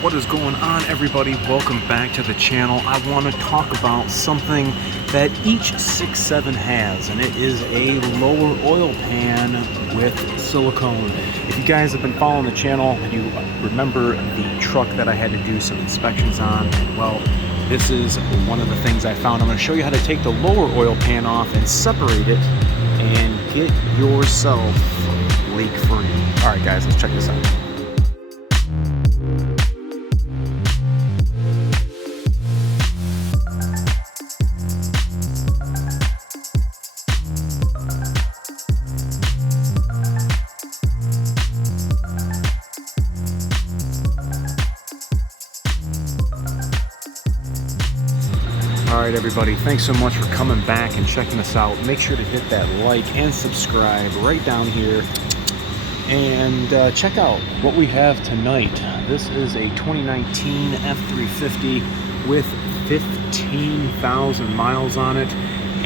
What is going on, everybody? Welcome back to the channel. I want to talk about something that each 6.7 has, and it is a lower oil pan with silicone. If you guys have been following the channel, you remember the truck that I had to do some inspections on. Well, this is one of the things I found. I'm going to show you how to take the lower oil pan off and separate it and get yourself leak-free. All right, guys, let's check this out. Alright everybody, thanks so much for coming back and checking us out. Make sure to hit that like and subscribe right down here. And check out what we have tonight. This is a 2019 F350 with 15,000 miles on it.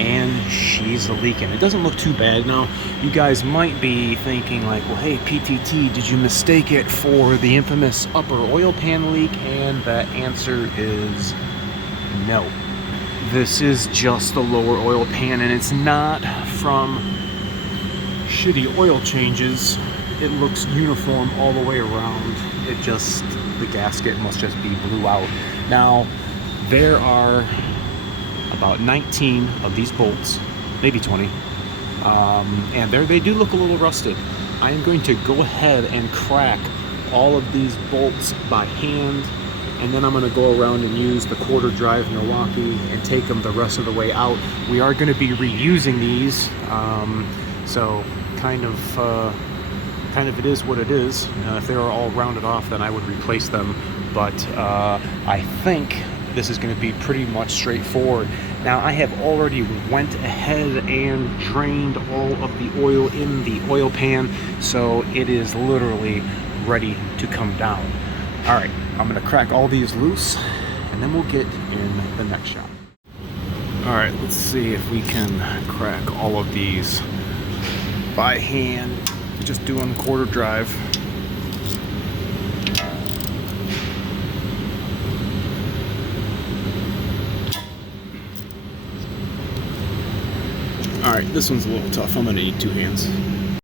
And she's leaking. It doesn't look too bad. Now, you guys might be thinking like, well, hey, PTT, did you mistake it for the infamous upper oil pan leak? And the answer is no. This is just the lower oil pan, and it's not from shitty oil changes. It looks uniform all the way around. The gasket must just be blew out. Now, there are about 19 of these bolts, maybe 20, and they do look a little rusted. I am going to go ahead and crack all of these bolts by hand, and then I'm going to go around and use the quarter drive Milwaukee and take them the rest of the way out. We are going to be reusing these, so kind of it is what it is. If they were all rounded off, then I would replace them, but I think this is going to be pretty much straightforward. Now, I have already went ahead and drained all of the oil in the oil pan, so it is literally ready to come down. All right, I'm going to crack all these loose, and then we'll get in the next shot. All right, let's see if we can crack all of these by hand, just doing quarter drive. All right, this one's a little tough. I'm going to need two hands.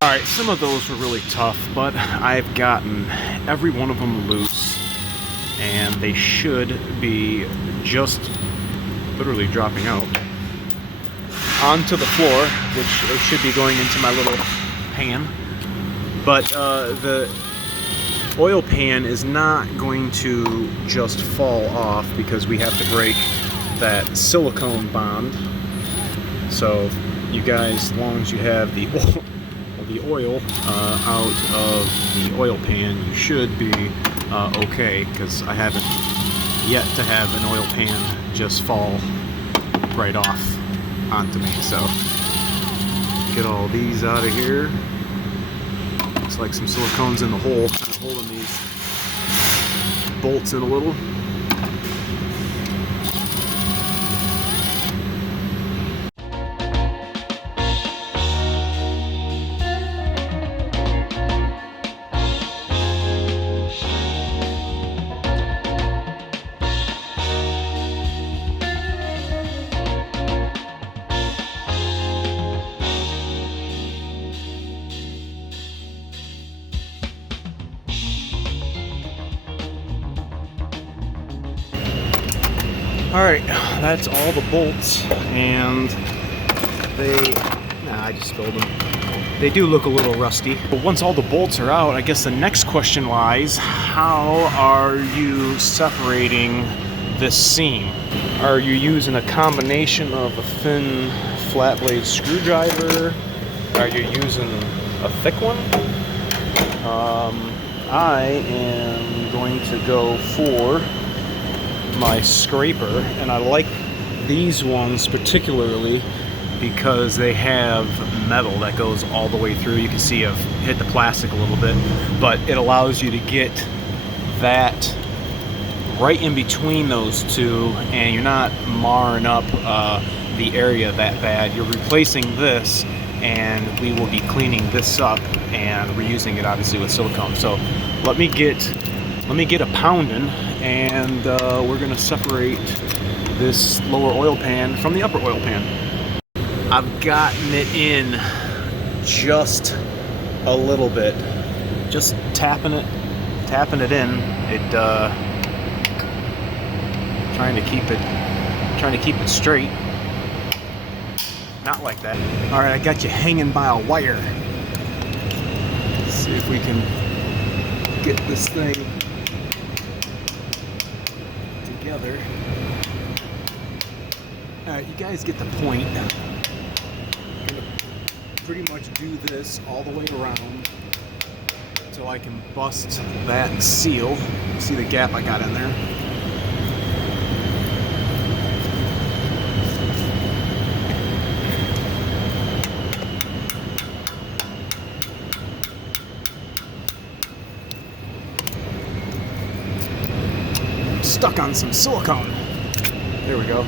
All right, some of those were really tough, but I've gotten every one of them loose, and they should be just literally dropping out onto the floor, which it should be going into my little pan. But the oil pan is not going to just fall off because we have to break that silicone bond. So you guys, as long as you have the oil out of the oil pan, you should be okay, because I haven't yet to have an oil pan just fall right off onto me. So get all these out of here. Looks like some silicone's in the hole, kind of holding these bolts in a little. Alright, that's all the bolts, and I just spilled them. They do look a little rusty. But once all the bolts are out, I guess the next question lies, how are you separating this seam? Are you using a combination of a thin flat blade screwdriver? Are you using a thick one? I am going to go for my scraper, and I like these ones particularly because they have metal that goes all the way through. You can see I've hit the plastic a little bit, but it allows you to get that right in between those two, and you're not marring up the area that bad. You're replacing this, and we will be cleaning this up and reusing it obviously with silicone. So let me get let me get a pounding, and we're gonna separate this lower oil pan from the upper oil pan. I've gotten it in just a little bit, just tapping it in. It trying to keep it straight. Not like that. All right, I got you hanging by a wire. Let's see if we can get this thing together. All right, you guys get the point. I'm gonna pretty much do this all the way around until I can bust that seal. See the gap I got in there? Stuck on some silicone. There we go.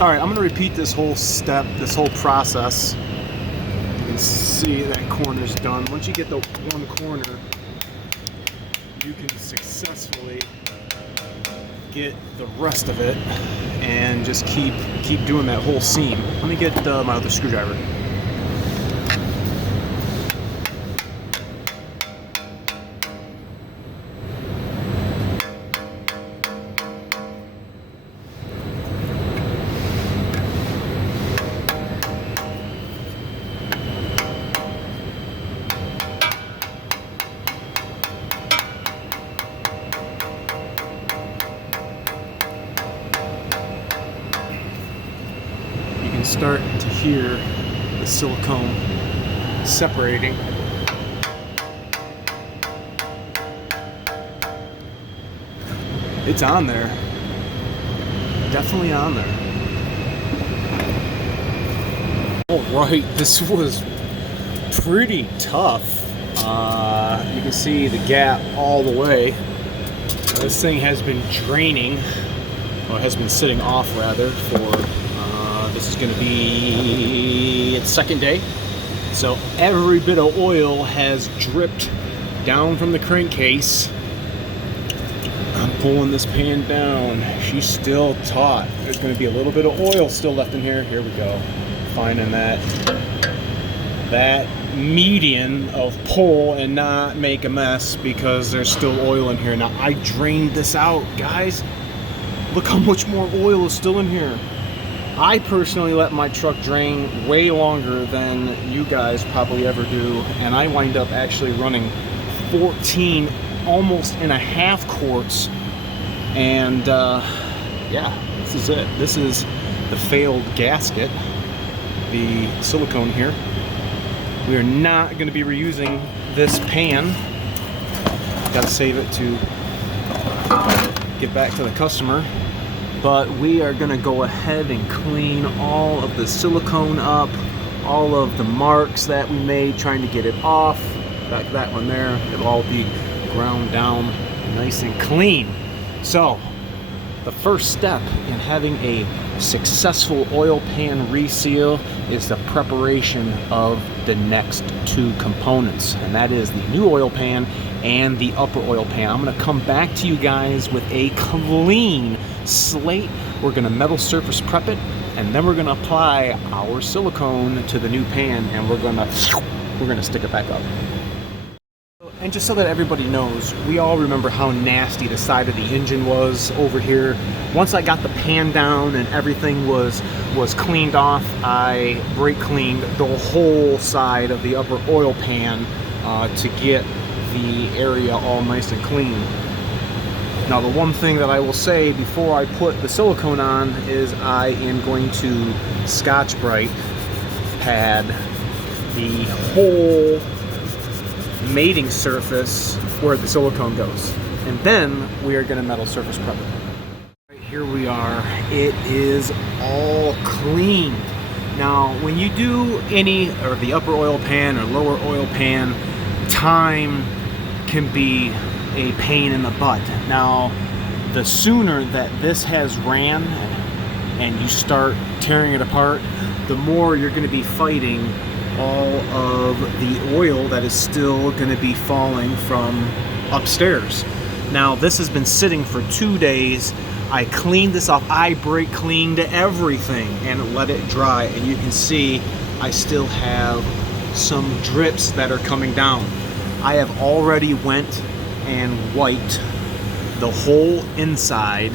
All right, I'm gonna repeat this whole step, this whole process. You can see that corner's done. Once you get the one corner, you can successfully get the rest of it and just keep doing that whole seam. Let me get my other screwdriver. Start to hear the silicone separating. It's on there. Definitely on there. All right, this was pretty tough. You can see the gap all the way. This thing has been draining, or has been sitting off rather, for this is going to be its second day. So every bit of oil has dripped down from the crankcase. I'm pulling this pan down. She's still taut. There's going to be a little bit of oil still left in here. Here we go. Finding that median of pull and not make a mess because there's still oil in here. Now I drained this out, guys. Look how much more oil is still in here. I personally let my truck drain way longer than you guys probably ever do, and I wind up actually running 14 almost and a half quarts, and yeah, this is it. This is the failed gasket, the silicone here. We are not going to be reusing this pan. Got to save it to get back to the customer. But we are going to go ahead and clean all of the silicone up, all of the marks that we made trying to get it off. Back that one there, it'll all be ground down nice and clean. So the first step in having a successful oil pan reseal is the preparation of the next two components, and that is the new oil pan and the upper oil pan. I'm going to come back to you guys with a clean slate. We're going to metal surface prep it, and then we're going to apply our silicone to the new pan, and we're going to stick it back up. And just so that everybody knows, we all remember how nasty the side of the engine was over here. Once I got the pan down and everything was cleaned off, I brake cleaned the whole side of the upper oil pan to get the area all nice and clean. Now the one thing that I will say before I put the silicone on is I am going to Scotch-Brite pad the whole mating surface where the silicone goes, and then we are going to metal surface prep it. Right, here we are. It is all clean. Now when you do any, or the upper oil pan or lower oil pan, time can be a pain in the butt. Now the sooner that this has ran and you start tearing it apart, the more you're going to be fighting all of the oil that is still going to be falling from upstairs. Now this has been sitting for 2 days. I cleaned this off. I brake cleaned everything and let it dry, and you can see I still have some drips that are coming down. I have already went and wiped the whole inside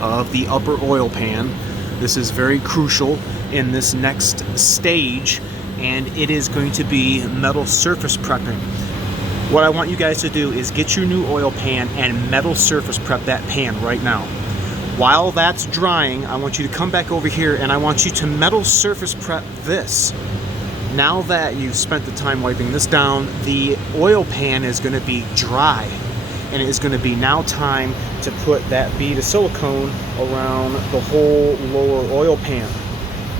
of the upper oil pan. This is very crucial in this next stage, and it is going to be metal surface prepping. What I want you guys to do is get your new oil pan and metal surface prep that pan right now. While that's drying, I want you to come back over here and I want you to metal surface prep this. Now that you've spent the time wiping this down, the oil pan is going to be dry, and it is going to be now time to put that bead of silicone around the whole lower oil pan.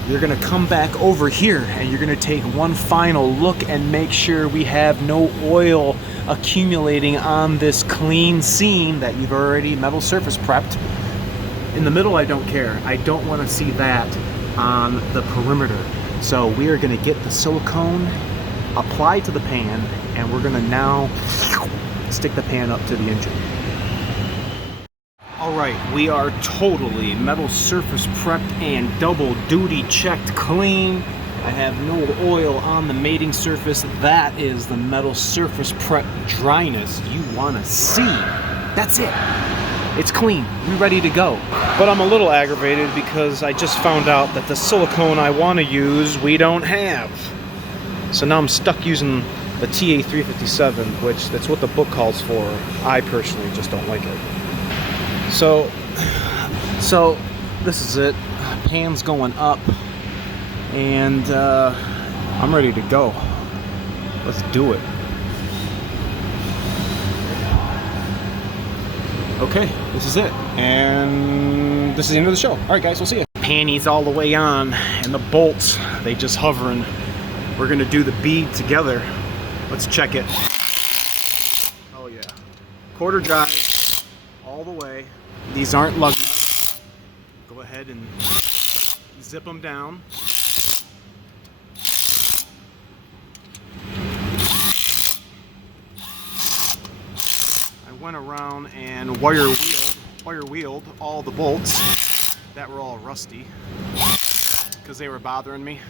You're going to come back over here and you're going to take one final look and make sure we have no oil accumulating on this clean seam that you've already metal surface prepped. In the middle, I don't care. I don't want to see that on the perimeter. So we are going to get the silicone applied to the pan, and we're going to now stick the pan up to the engine. Alright, we are totally metal surface prepped and double duty checked clean. I have no oil on the mating surface. That is the metal surface prep dryness you want to see. That's it. It's clean. We're ready to go. But I'm a little aggravated because I just found out that the silicone I want to use, we don't have. So now I'm stuck using the TA357, which that's what the book calls for. I personally just don't like it. So this is it. Pan's going up, and I'm ready to go. Let's do it. Okay, this is it, and this is the end of the show. All right, guys, we'll see you. Panties all the way on, and the bolts, they just hovering. We're gonna do the bead together. Let's check it. Oh yeah, quarter drive all the way. These aren't lug nuts. Go ahead and zip them down. I went around and wire wheeled all the bolts that were all rusty because they were bothering me.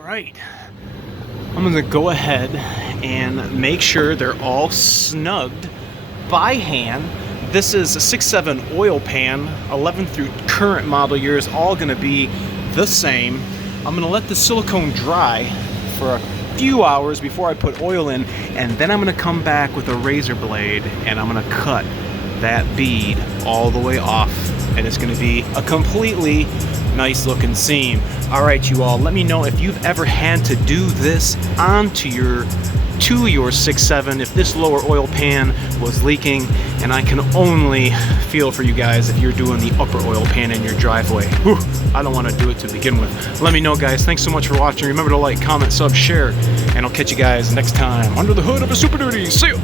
Right, I'm gonna go ahead and make sure they're all snugged by hand. This is a 6.7 oil pan, 11 through current model year is all gonna be the same. I'm gonna let the silicone dry for a few hours before I put oil in, and then I'm gonna come back with a razor blade and I'm gonna cut that bead all the way off, and it's gonna be a completely nice looking seam. All right, you all, let me know if you've ever had to do this onto your 6.7, if this lower oil pan was leaking, and I can only feel for you guys if you're doing the upper oil pan in your driveway. Whew, I don't want to do it to begin with. Let me know, guys. Thanks so much for watching. Remember to like, comment, sub, share, and I'll catch you guys next time under the hood of a Super Duty. See ya!